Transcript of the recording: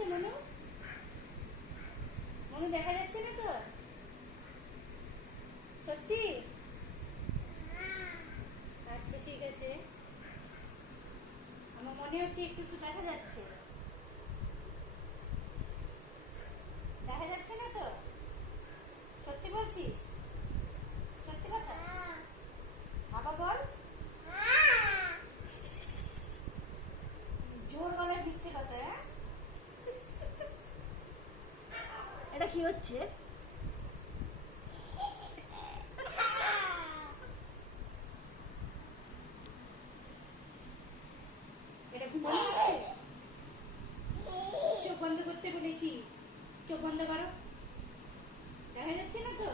যাচ্ছে মনু? মনু দেখা যাচ্ছে না তো? সত্যি? আচ্ছা ঠিক আছে। আমার মনে হচ্ছে একটু একটু দেখা যাচ্ছে। দেখা যাচ্ছে না তো? সত্যি বলছিস? সত্যি কথা? আবার বল। জোর গলায় মিথ্যে কথা, হ্যাঁ? এটা কি হচ্ছে? এটা ঘুমানো হচ্ছে? চোখ বন্ধ করতে বলেছি। চোখ বন্ধ করো। দেখা যাচ্ছে না তো?